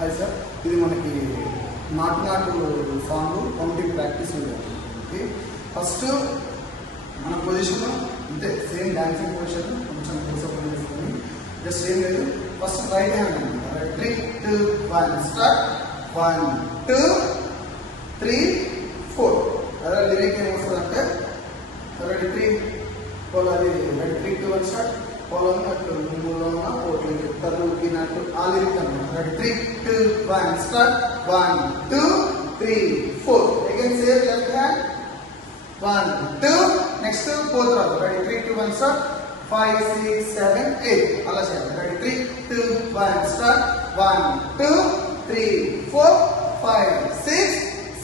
Hi sir, ఇది మనకి నాటు సాంగ్ కౌంటింగ్ ప్రాక్టీస్ ఉంటుంది. ఓకే, ఫస్ట్ మన పొజిషన్ అంతే, సేమ్ డాన్సింగ్ పొజిషన్ కొంచెం డిసప్పాయింట్ చేసుకొని జస్ట్ ఏం లేదు. ఫస్ట్ రైట్ హ్యాండ్ అనమాట. 3, 2, 1 స్టార్ట్. 1, 2, 3, 4. అలా లిరిక్ ఏమొస్తుందంటే రెడీ 3 పోలాలి. Ready 3, 2, 1 start. పొలంలో మూలలో పోట్లేదు తరువుకినట్టు ఆ లిరిక్ అనమాట. Ready 3, 2, 1 start. 1, 2, 3, 4. Again same left hand. 1, 2. Next fourth రాదు. Ready 3, 2, 1 start. 5, 6, 7, 8. అలా చేయాలి. Ready 3, 2, 1 start. 1, 2, 3, 4, 5, 6,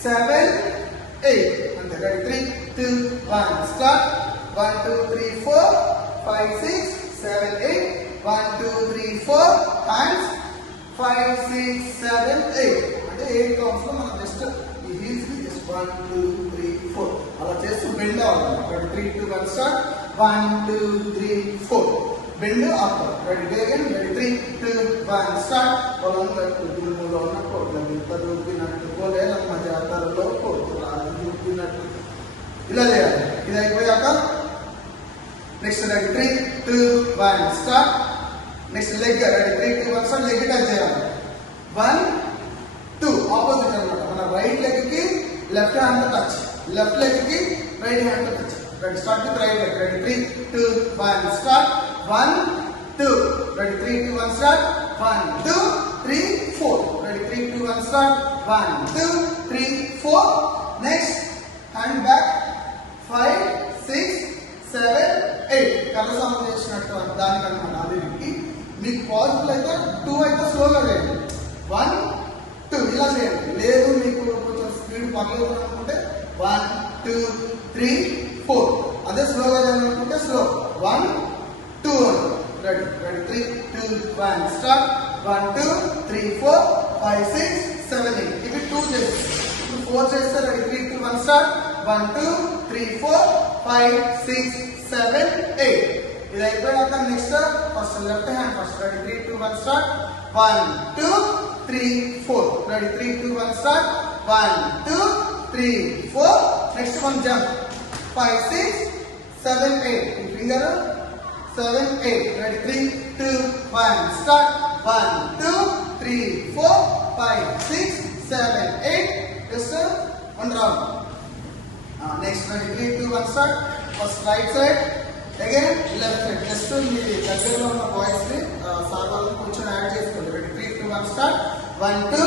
7, 8. అంతే. Ready 3, 2, 1 start. 1, 2, 3, 4, 5, 6, 7, 8. 1, 2, 3, 4 hands. 5, 6, 7, 8. అంటే 8 కౌంట్స్ లో మనం జస్ట్ ఈ హీల్స్ ని జస్ట్ 1, 2, 3, 4 అలా చేస్తూ బెండ్ అవ్వాలి. Ready 3, 2, 1 start. 1, 2, 3, 4 bend up. Ready again. Ready 3, 2, 1 start. పొలంలో దుమ్ములో ఉన్న కోట్ల దూకినట్టు పోలేదమ్మ జాతరలో కోట్ల దూకినట్టు ఇలా చేయాలి. ఇది అయిపోయాక next ready 3, 2, 1 start. Next leg. Ready 3, 2, 1 start. Leg touch చేయాలి. 1, 2 ఆపోజిట్ అన్నమాట. మన రైట్ లెగ్ కి లెఫ్ట్ హ్యాండ్ తో టచ్, లెఫ్ట్ లెగ్ కి రైట్ హ్యాండ్ తో touch. Ready start with right leg. Ready 3, 2, 1 start. 1, 2. Ready 3, 2, 1 start. 1, 2, 3, 4. Ready 3, 2, 1 start. 1, 2, 3, 4. Next hand back. 5, 6, 7, 8. కళ్ళ sound చేసినట్టు దానికన్నా నాలుగుకి మీకు పాజిబుల్ అయితే 2 అయితే స్లోగా చేయండి. 1, 2 ఇలా చేయండి. లేదు మీకు కొంచెం స్పీడ్ పర్లేదు అనుకుంటే 1, 2, 3, 4 అదే స్లోగా చేయాలనుకుంటే స్లో 1, 2. Ready 3, 2, 1 start. 1, 2, 3, 4, 5, 6, 7, 8. ఇవి 2 చేస్తే ఇప్పుడు 4 చేస్తే రెడీ 3, 2, 1 స్టార్ట్. 1, 2, 3, 4, 5, 6, 7, 8. ఇది అయిపోయాక next first left hand first. Ready 3, 2, 1 start. 1, 2, 3, 4. Ready 3, 2, 1 start. 1, 2, 3, 4. Next one jump. 5, 6, 7, 8. ఈ finger 7, 8. Ready 3, 2, 1 start. 1, 2, 3, 4, 5, 6, 7, 8. Just one round. Next ready 3, 2, 1 start. First right side again left side. Just మీ దగ్గరలో ఉన్న బాయ్స్ ని sir వాళ్ళు కొంచెం add చేసుకోండి. Ready 3, 2, 1 start. 1, 2,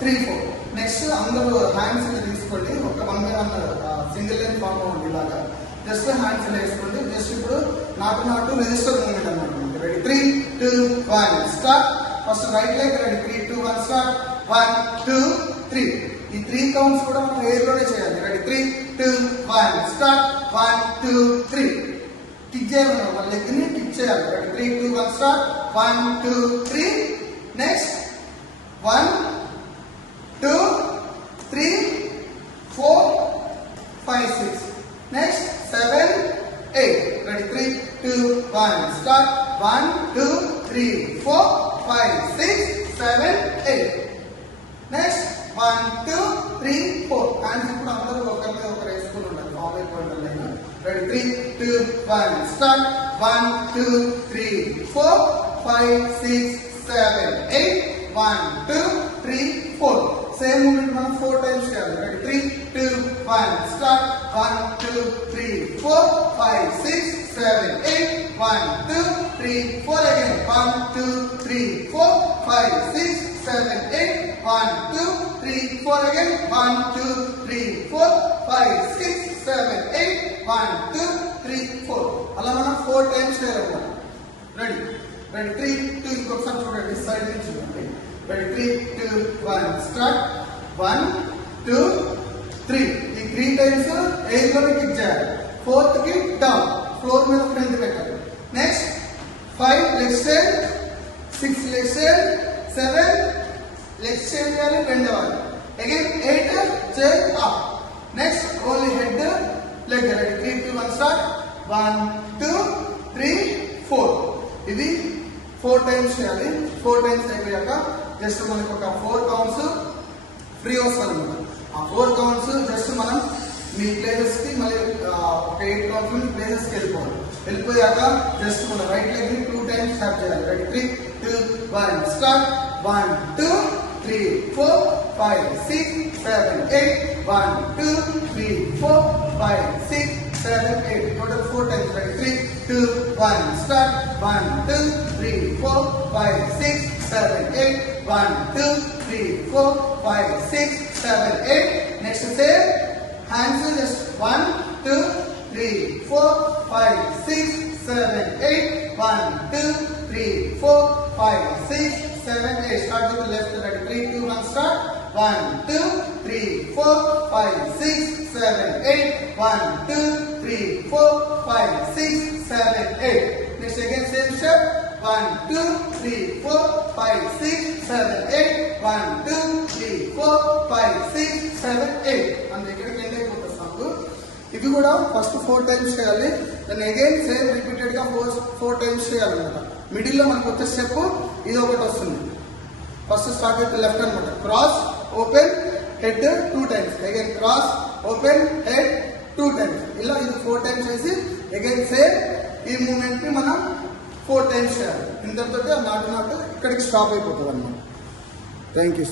3, 4. Next అందరూ hands తీసుకోండి. ఒక 1 by 1 సింగిల్ లైన్ ఫామ్ అవ్వండి. ఇలాగా జస్ట్ హ్యాండ్స్ వేసుకోండి. జస్ట్ ఇప్పుడు నాటు రిజిస్టర్ మూవ్మెంట్ అనమాట. Ready 3, 2, 1 start. First right leg. Ready 3, 2, 1 start. 1, 2, 3. ఈ 3 కౌంట్స్ కూడా మనం ఎయిర్ లోనే చేయాలి. Ready 3, 2, 1 start. 1, 2, 3. కిక్ చేయాలి. మన లెగ్ ని కిక్ చేయాలి. Ready 3, 2, 1 start. 1, 2, 3. Next 1, 2, 3, 4, 5, 6. Next 7, 8. Ready 3, 2, 1 start. 1, 2, 3, 4, 5, 6, 7, 8. Next 1, 2, 3, 4. Hands ఇప్పుడు అందరూ ఒకరి మీద ఒకరు వేసుకుని ఉంటారు. ఫామ్ అయిపోయింది. Ready 3, 2, 1 start. 1, 2, 3, 4, 5, 6, 7, 8. 1, 2, 3, 4. సేమ్ మూమెంట్ మనం 4 టైమ్స్ చేయాలి. Ready 3, 2, 1 start. 1, 2, 3, 4, 5, 6, 7, 8. 1, 2, 3, 4 again. 1, 2, 3, 4, 5, 6, 7, 8. 1, 2, 3, 4 again. 1, 2, 3, 4, 5, 6, 7, 8. 1, 2, 3, 4 అలా మనం 4 టైమ్స్ చేయాలి. రెడీ 3, 2 ఇంకొకసారి చూడండి. సైడ్ నుంచి చూడండి. Ready 3, 2, 1 start. 1, 2, 3. ఈ 3 టైమ్స్ ఎయిర్ లోనే కిక్ చేయాలి. 4th కి డౌన్ ఫ్లోర్ మీద ఫ్రంట్ పెట్టాలి. Next 5 left side, 6 left side, 7 left side చేయాలి. బెండ్ అవ్వాలి. Again 8 chair up. Next only head leg. Ready 3, 2, 1 start. 1, 2, 3, 4. ఇది 4 టైమ్స్ చేయాలి. 4 టైమ్స్ అయిపోయాక జస్ట్ మనకు ఒక 4 కౌంట్స్ ఫ్రీ వస్తుంది అనమాట. ఆ 4 కౌంట్స్ జస్ట్ మనం మీ ప్లేసెస్ కి మళ్ళీ ఒక 8 కౌంట్స్ మీ ప్లేసెస్ కి వెళ్ళిపోవాలి. వెళ్ళిపోయాక జస్ట్ మన రైట్ లెగ్ ని 2 టైమ్స్ ట్యాప్ చేయాలి. Ready 3 2 1 start. 1 2 3 4 5 6 7 8 1 2 3 4 5 6 7 8 total 4 times. Ready 3 2 1 start. 1 2 3 4 5 6 7 8 1 2 3 4 5 6 7 8. Next say hands just 1 2 3 4 5 6 7 8 1 2 3 4 5 6 7 8. Start with the left. Ready 3 2 1 start. 1 2 3 4 5 6 7 8 1 2 3 4 5 6 7 8. Next again same step. 1 2 3 4 5 6 7 8 1 2 3 4 5 6 7 8. And again end అయిపోతుంది సాంగ్. ఇవి కూడా first 4 times చేయాలి. దాన్ని again same repeated గా 4 times చేయాలన్నమాట. Middle లో మనకు వచ్చే స్టెప్ ఇది ఒకటి వస్తుంది. ఫస్ట్ స్టార్ట్ విత్ లెఫ్ట్ అనమాట. Cross open head 2 times. Again cross open head 2 times. ఇలా ఇది 4 టైమ్స్ చేసి అగైన్ సేమ్ ఈ మూమెంట్ ని మనం 4 టైమ్స్ చేయాలి. ఇంతటితో నాటు ఇక్కడికి స్టాప్ అయిపోతుంది అన్నమాట. Thank you.